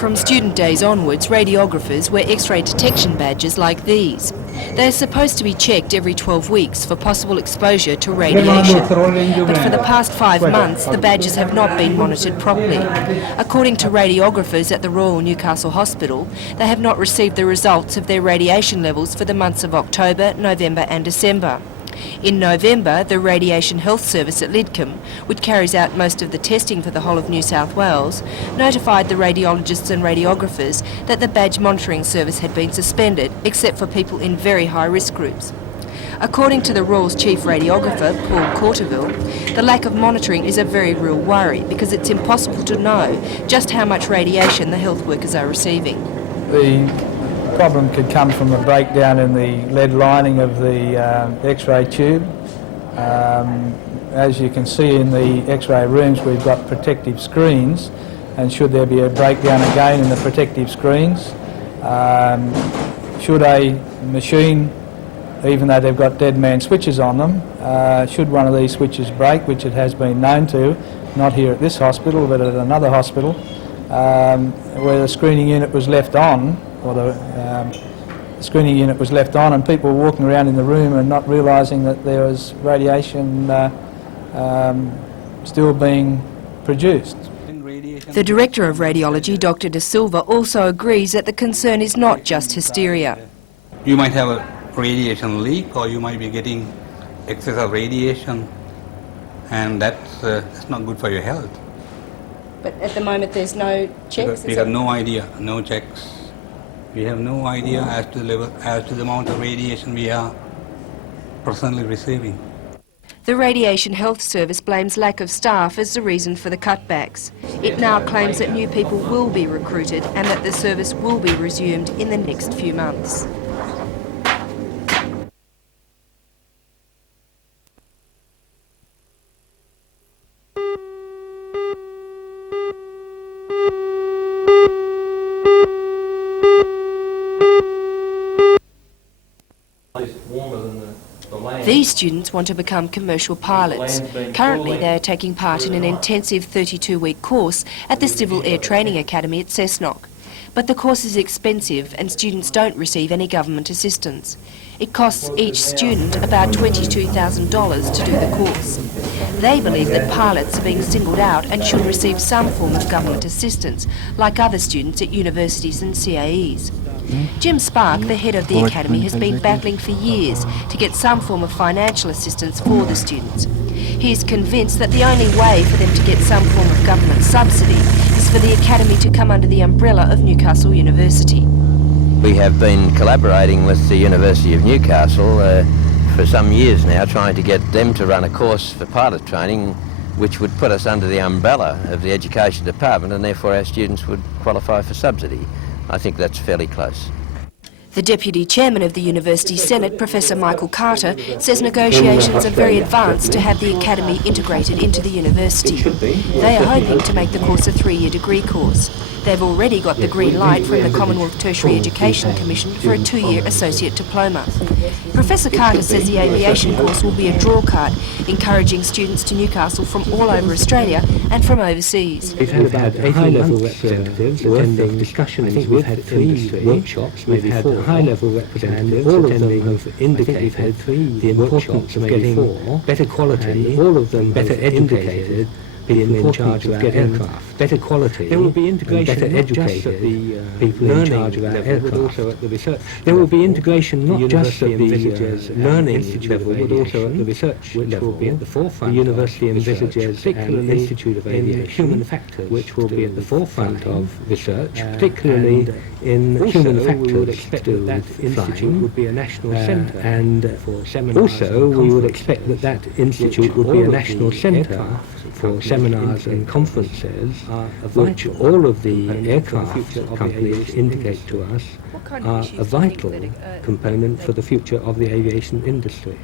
From student days onwards, radiographers wear X-ray detection badges like these. They are supposed to be checked every 12 weeks for possible exposure to radiation. But for the past 5 months, the badges have not been monitored properly. According to radiographers at the Royal Newcastle Hospital, they have not received the results of their radiation levels for the months of October, November and December. In November, the Radiation Health Service at Lidcombe, which carries out most of the testing for the whole of New South Wales, notified the radiologists and radiographers that the badge monitoring service had been suspended, except for people in very high-risk groups. According to the Royal's chief radiographer, Paul Courteville, the lack of monitoring is a very real worry because it's impossible to know just how much radiation the health workers are receiving. The problem could come from a breakdown in the lead lining of the X-ray tube. As you can see in the X-ray rooms, we've got protective screens, and should there be a breakdown again in the protective screens, should a machine, even though they've got dead man switches on them, should one of these switches break, which it has been known to, not here at this hospital but at another hospital, where the screening unit was left on, or the screening unit was left on, and people were walking around in the room and not realising that there was radiation still being produced. The Director of Radiology, Dr De Silva, also agrees that the concern is not just hysteria. You might have a radiation leak, or you might be getting excess of radiation, and that's not good for your health. But at the moment there's no checks? We have no idea, no checks. We have no idea as to the level, as to the amount of radiation we are personally receiving. The Radiation Health Service blames lack of staff as the reason for the cutbacks. It now claims that new people will be recruited and that the service will be resumed in the next few months. These students want to become commercial pilots. Currently they are taking part in an intensive 32-week course at the Civil Air Training Academy at Cessnock. But the course is expensive and students don't receive any government assistance. It costs each student about $22,000 to do the course. They believe that pilots are being singled out and should receive some form of government assistance, like other students at universities and CAEs. Jim Spark, the head of the academy, has been battling for years to get some form of financial assistance for the students. He is convinced that the only way for them to get some form of government subsidy is for the academy to come under the umbrella of Newcastle University. We have been collaborating with the University of Newcastle for some years now, trying to get them to run a course for pilot training which would put us under the umbrella of the Education Department, and therefore our students would qualify for subsidy. I think that's fairly close. The Deputy Chairman of the University Senate, Professor Michael Carter, says negotiations are very advanced to have the academy integrated into the university. They are hoping to make the course a 3-year degree course. They've already got the green light from the Commonwealth Tertiary Education Commission for a 2-year associate diploma. Professor Carter says the aviation course will be a draw card, encouraging students to Newcastle from all over Australia and from overseas. We've had high-level representatives attending discussions. I think we've had 3 workshops, maybe 4. High-level representatives, all of them have indicated the importance of getting better quality, all of them better educated people in charge of our aircraft, better quality. There will be integration, better educated people in charge of our aircraft, but also at the research. There will be integration not just at the learning level, but also at the research level. Will be at the forefront. The university envisages an institute of aviation, human factors, which will be at the forefront of research, particularly in human factors. We would expect that institute would be a national centre, and also we would expect that institute would be a national centre for seminars and conferences, which all of the aircraft companies indicate to us are a vital component for the future of the aviation industry.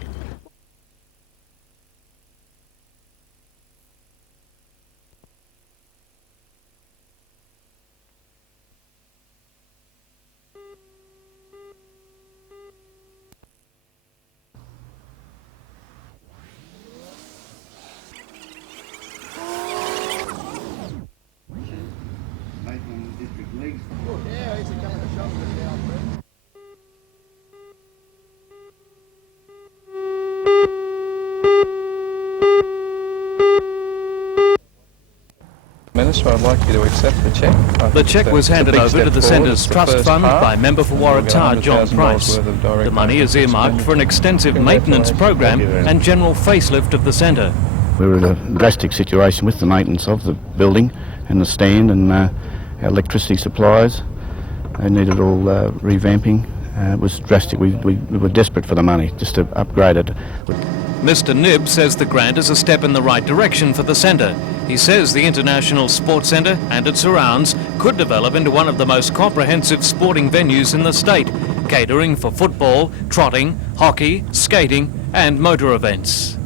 Minister, I'd like you to accept the cheque. The cheque was handed over to the Centre's trust fund by Member for Waratah John Price. The money is earmarked for an extensive maintenance program and general facelift of the centre. We're in a drastic situation with the maintenance of the building and the stand and our electricity supplies. They needed all revamping. It was drastic. We were desperate for the money just to upgrade it. Mr Nibb says the grant is a step in the right direction for the centre. He says the International Sports Centre and its surrounds could develop into one of the most comprehensive sporting venues in the state, catering for football, trotting, hockey, skating and motor events.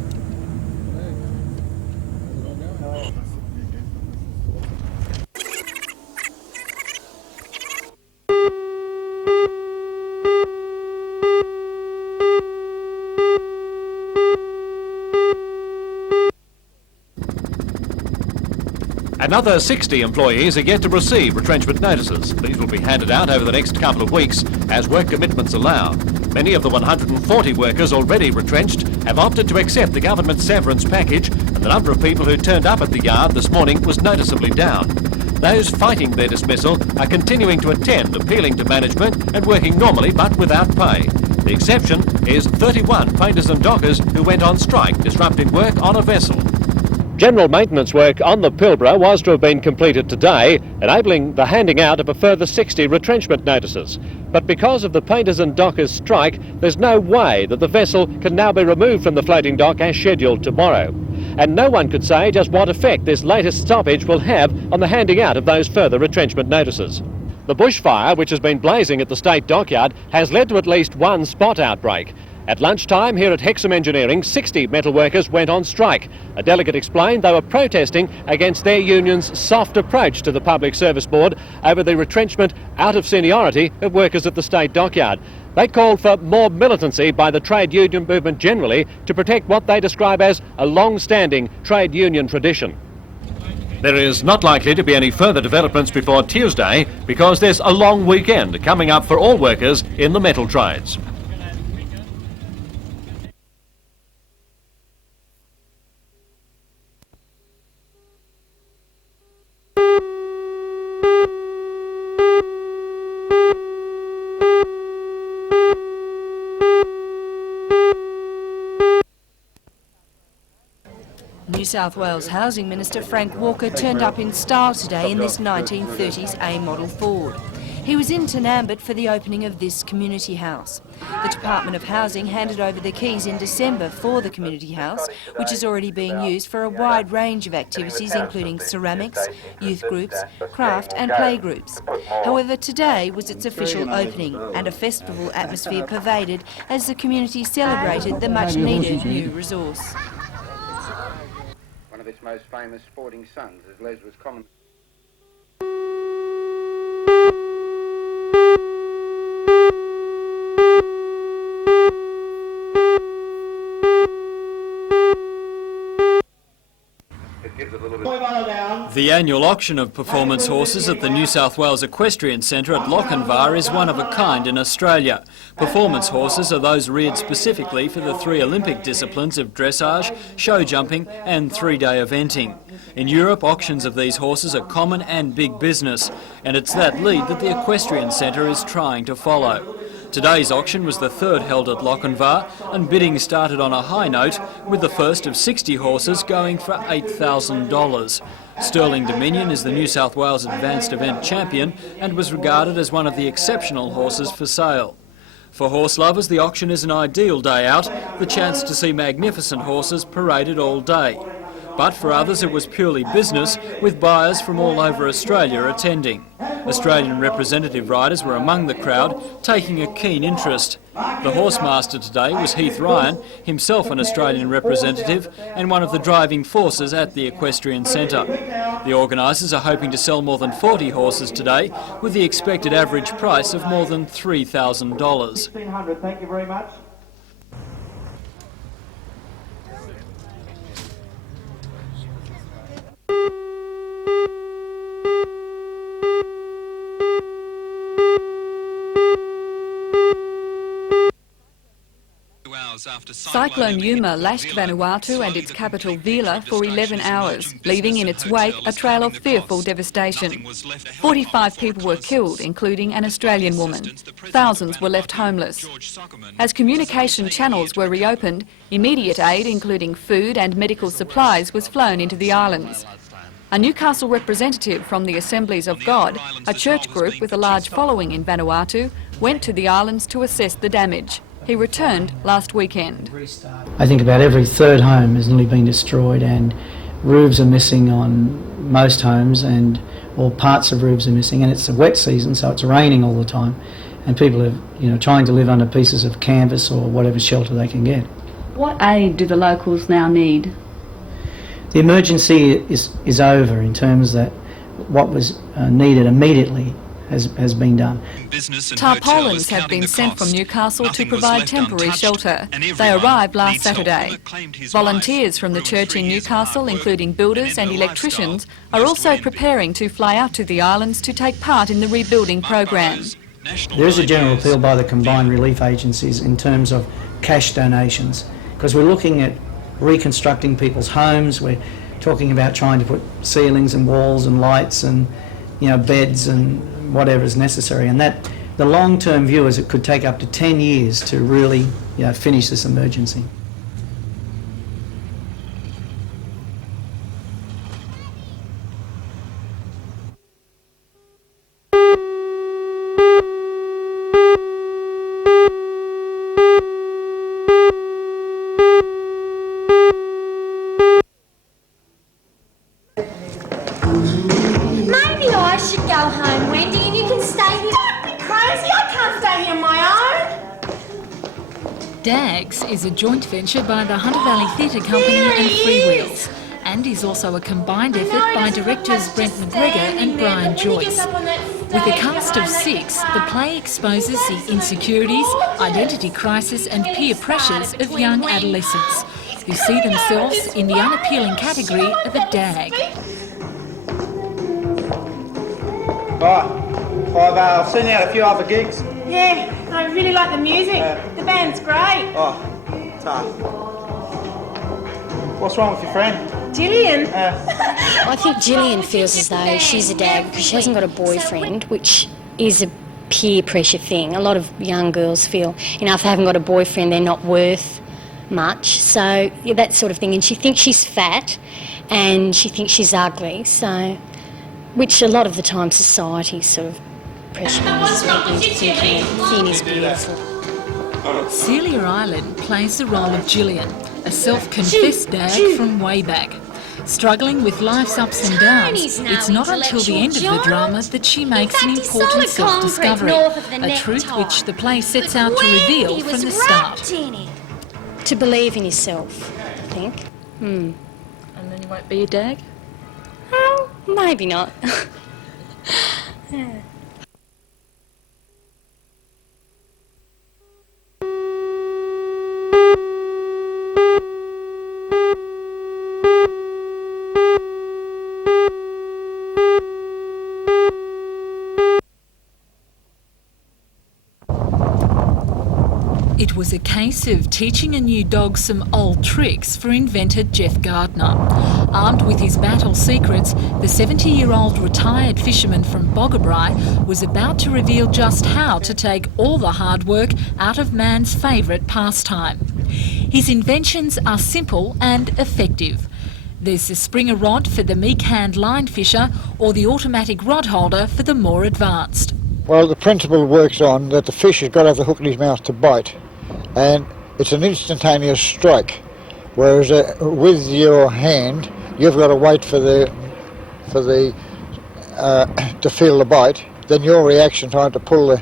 Another 60 employees are yet to receive retrenchment notices. These will be handed out over the next couple of weeks as work commitments allow. Many of the 140 workers already retrenched have opted to accept the government severance package, and the number of people who turned up at the yard this morning was noticeably down. Those fighting their dismissal are continuing to attend, appealing to management and working normally but without pay. The exception is 31 painters and dockers who went on strike, disrupting work on a vessel. General maintenance work on the Pilbara was to have been completed today, enabling the handing out of a further 60 retrenchment notices. But because of the painters and dockers strike, there's no way that the vessel can now be removed from the floating dock as scheduled tomorrow. And no one could say just what effect this latest stoppage will have on the handing out of those further retrenchment notices. The bushfire, which has been blazing at the State Dockyard, has led to at least one spot outbreak. At lunchtime here at Hexham Engineering, 60 metal workers went on strike. A delegate explained they were protesting against their union's soft approach to the Public Service Board over the retrenchment out of seniority of workers at the State Dockyard. They called for more militancy by the trade union movement generally to protect what they describe as a long-standing trade union tradition. There is not likely to be any further developments before Tuesday because there's a long weekend coming up for all workers in the metal trades. New South Wales Housing Minister Frank Walker turned up in style today in this 1930s A-model Ford. He was in Tanambit for the opening of this community house. The Department of Housing handed over the keys in December for the community house, which is already being used for a wide range of activities including ceramics, youth groups, craft and play groups. However, today was its official opening and a festival atmosphere pervaded as the community celebrated the much-needed new resource. One of its most famous sporting sons, as Les was common. The annual auction of performance horses at the New South Wales Equestrian Centre at Lochinvar is one of a kind in Australia. Performance horses are those reared specifically for the 3 Olympic disciplines of dressage, show jumping and 3-day eventing. In Europe, auctions of these horses are common and big business, and it's that lead that the Equestrian Centre is trying to follow. Today's auction was the 3rd held at Lochinvar, and bidding started on a high note, with the first of 60 horses going for $8,000. Sterling Dominion is the New South Wales Advanced Event Champion and was regarded as one of the exceptional horses for sale. For horse lovers, the auction is an ideal day out, the chance to see magnificent horses paraded all day. But for others it was purely business, with buyers from all over Australia attending. Australian representative riders were among the crowd, taking a keen interest. The horsemaster today was Heath Ryan, himself an Australian representative and one of the driving forces at the Equestrian Centre. The organisers are hoping to sell more than 40 horses today, with the expected average price of more than $3,000. $1,500, thank you very much. Cyclone Yuma lashed Vanuatu and its capital Vila for 11 hours, leaving in its wake a trail of fearful devastation. 45 people were killed, including an Australian woman. Thousands were left homeless. As communication channels were reopened, immediate aid, including food and medical supplies, was flown into the islands. A Newcastle representative from the Assemblies of God, a church group with a large following in Vanuatu, went to the islands to assess the damage. He returned last weekend. I think about every third home has nearly been destroyed, and roofs are missing on most homes, and or parts of roofs are missing, and it's a wet season, so it's raining all the time, and people are trying to live under pieces of canvas or whatever shelter they can get. What aid do the locals now need? The emergency is over in terms that what was needed immediately has been done. Tarpaulins have been sent from Newcastle to provide temporary shelter. They arrived last Saturday. Volunteers from the church in Newcastle, including builders and electricians, are also preparing to fly out to the islands to take part in the rebuilding program. There is a general appeal by the combined relief agencies in terms of cash donations, because we're looking at reconstructing people's homes. We're talking about trying to put ceilings and walls and lights and beds and whatever is necessary, and that the long-term view is it could take up to 10 years to really finish this emergency. DAGS is a joint venture by the Hunter Valley Theatre Company and Free Wheels, and is also a combined effort by directors Brent McGregor and Brian Joyce. With a cast of 6, the play exposes the insecurities, identity crisis and peer pressures of young adolescents who see themselves in the unappealing category of a DAG. I've seen out a few other gigs. Yeah, I really like the music. The band's great. Oh, tough. What's wrong with your friend? Gillian? I think Gillian feels as though she's a DAG because she hasn't got a boyfriend, which is a peer pressure thing. A lot of young girls feel, if they haven't got a boyfriend, they're not worth much. So, that sort of thing. And she thinks she's fat and she thinks she's ugly, so, which a lot of the time society sort of pressurised into thinking thin is beautiful. Celia Island plays the role of Gillian, a self-confessed DAG from way back. Struggling with life's ups and downs, it's not until the end of the drama that she makes an important self-discovery, a truth which the play sets out to reveal from the start. To believe in yourself, I think. And then you won't be a DAG? Oh, maybe not. Yeah. It was a case of teaching a new dog some old tricks for inventor Jeff Gardner. Armed with his battle secrets, the 70-year-old retired fisherman from Boggabri was about to reveal just how to take all the hard work out of man's favourite pastime. His inventions are simple and effective. There's the Springer rod for the meek-hand line fisher or the automatic rod holder for the more advanced. Well, the principle works on that the fish has got to have the hook in his mouth to bite, and it's an instantaneous strike, whereas with your hand you've got to wait for the to feel the bite, then your reaction time to pull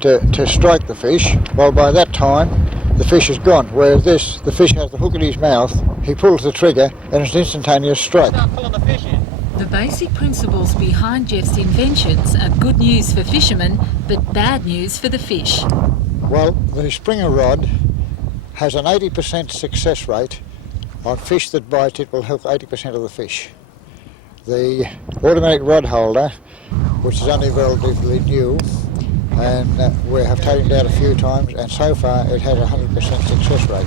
to strike the fish. Well, by that time the fish is gone, whereas the fish has the hook in his mouth, he pulls the trigger and it's an instantaneous strike. The basic principles behind Jeff's inventions are good news for fishermen, but bad news for the fish. Well, the Springer rod has an 80% success rate. On fish that bite, it will hook 80% of the fish. The automatic rod holder, which is only relatively new, and we have taken it out a few times, and so far it has a 100% success rate.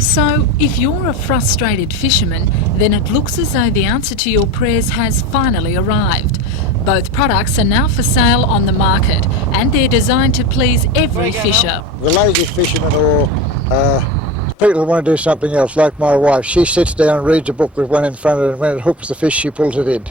So, if you're a frustrated fisherman, then it looks as though the answer to your prayers has finally arrived. Both products are now for sale on the market, and they're designed to please every fisher. The lazy fishermen or people who want to do something else, like my wife, she sits down and reads a book with one in front of her, and when it hooks the fish, she pulls it in.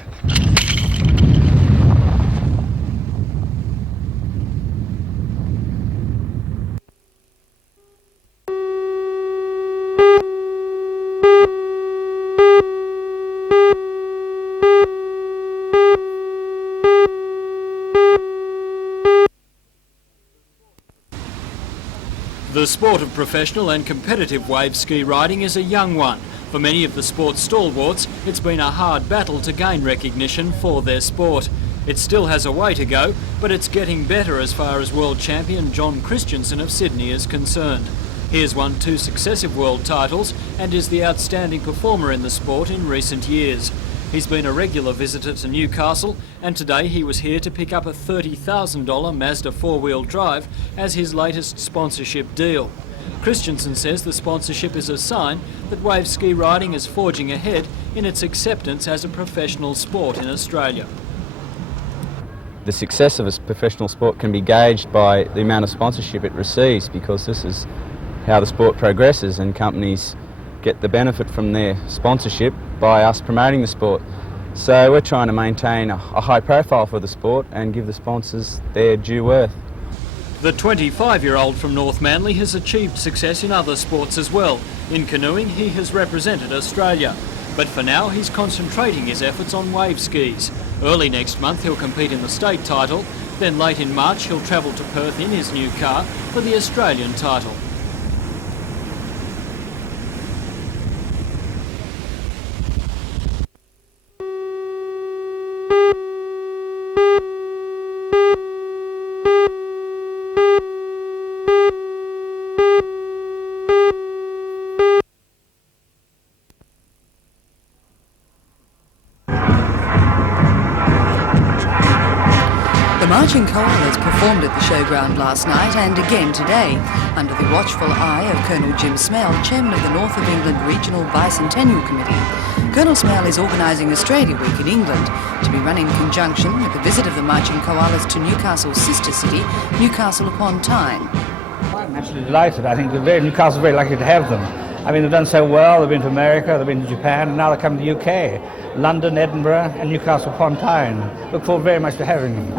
The sport of professional and competitive wave ski riding is a young one. For many of the sport's stalwarts, it's been a hard battle to gain recognition for their sport. It still has a way to go, but it's getting better as far as world champion John Christensen of Sydney is concerned. He has won 2 successive world titles and is the outstanding performer in the sport in recent years. He's been a regular visitor to Newcastle, and today he was here to pick up a $30,000 Mazda 4-wheel drive as his latest sponsorship deal. Christensen says the sponsorship is a sign that wave ski riding is forging ahead in its acceptance as a professional sport in Australia. The success of a professional sport can be gauged by the amount of sponsorship it receives, because this is how the sport progresses, and companies get the benefit from their sponsorship by us promoting the sport. So we're trying to maintain a high profile for the sport and give the sponsors their due worth. The 25-year-old from North Manly has achieved success in other sports as well. In canoeing, he has represented Australia. But for now, he's concentrating his efforts on wave skis. Early next month, he'll compete in the state title. Then late in March, he'll travel to Perth in his new car for the Australian title. The marching koalas performed at the showground last night and again today, under the watchful eye of Colonel Jim Smell, Chairman of the North of England Regional Bicentennial Committee. Colonel Smell is organising Australia Week in England, to be run in conjunction with the visit of the marching koalas to Newcastle's sister city, Newcastle upon Tyne. I'm absolutely delighted. I think Newcastle's very lucky to have them. I mean, they've done so well. They've been to America, they've been to Japan, and now they're coming to the UK. London, Edinburgh and Newcastle upon Tyne. Look forward very much to having them.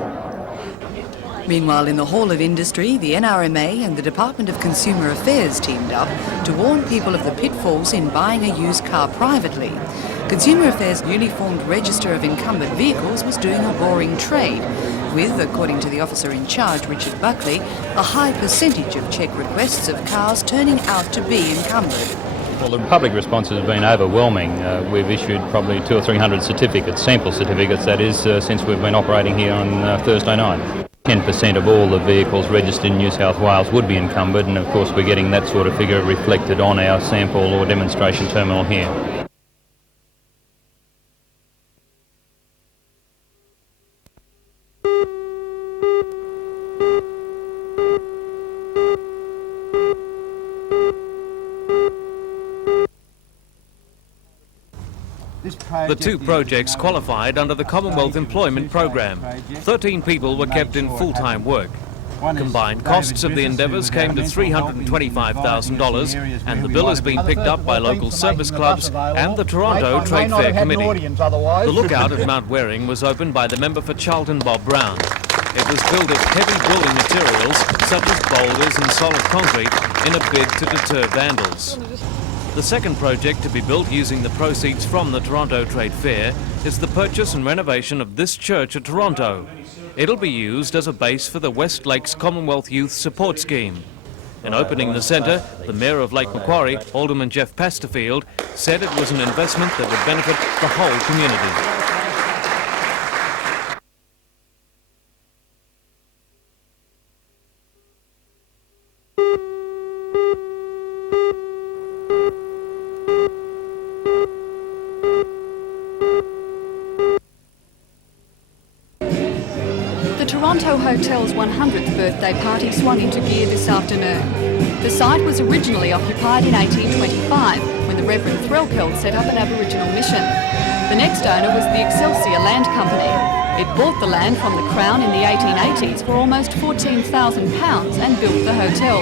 Meanwhile, in the Hall of Industry, the NRMA and the Department of Consumer Affairs teamed up to warn people of the pitfalls in buying a used car privately. Consumer Affairs' newly formed Register of Encumbered Vehicles was doing a roaring trade, with, according to the officer in charge, Richard Buckley, a high percentage of check requests of cars turning out to be encumbered. Well, the public response has been overwhelming. We've issued probably 200 or 300 certificates, sample certificates that is, since we've been operating here on Thursday night. 10% of all the vehicles registered in New South Wales would be encumbered, and of course we're getting that sort of figure reflected on our sample or demonstration terminal here. The 2 projects qualified under the Commonwealth Employment Programme. 13 people were kept in full-time work. Combined costs of the endeavours came to $325,000, and the bill has been picked up by local service clubs and the Toronto Trade Fair Committee. The lookout at Mount Waring was opened by the member for Charlton, Bob Brown. It was built of heavy building materials such as boulders and solid concrete in a bid to deter vandals. The second project to be built using the proceeds from the Toronto Trade Fair is the purchase and renovation of this church at Toronto. It'll be used as a base for the West Lakes Commonwealth Youth Support Scheme. In opening the centre, the Mayor of Lake Macquarie, Alderman Jeff Pasterfield, said it was an investment that would benefit the whole community. The Toronto Hotel's 100th birthday party swung into gear this afternoon. The site was originally occupied in 1825 when the Reverend Threlkeld set up an Aboriginal mission. The next owner was the Excelsior Land Company. It bought the land from the Crown in the 1880s for almost £14,000 and built the hotel.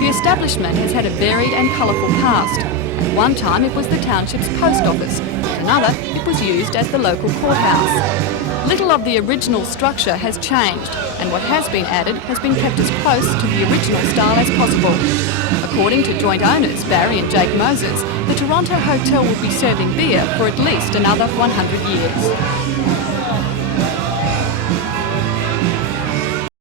The establishment has had a varied and colourful past. At one time it was the township's post office, at another it was used as the local courthouse. Little of the original structure has changed, and what has been added has been kept as close to the original style as possible. According to joint owners Barry and Jake Moses, the Toronto Hotel will be serving beer for at least another 100 years.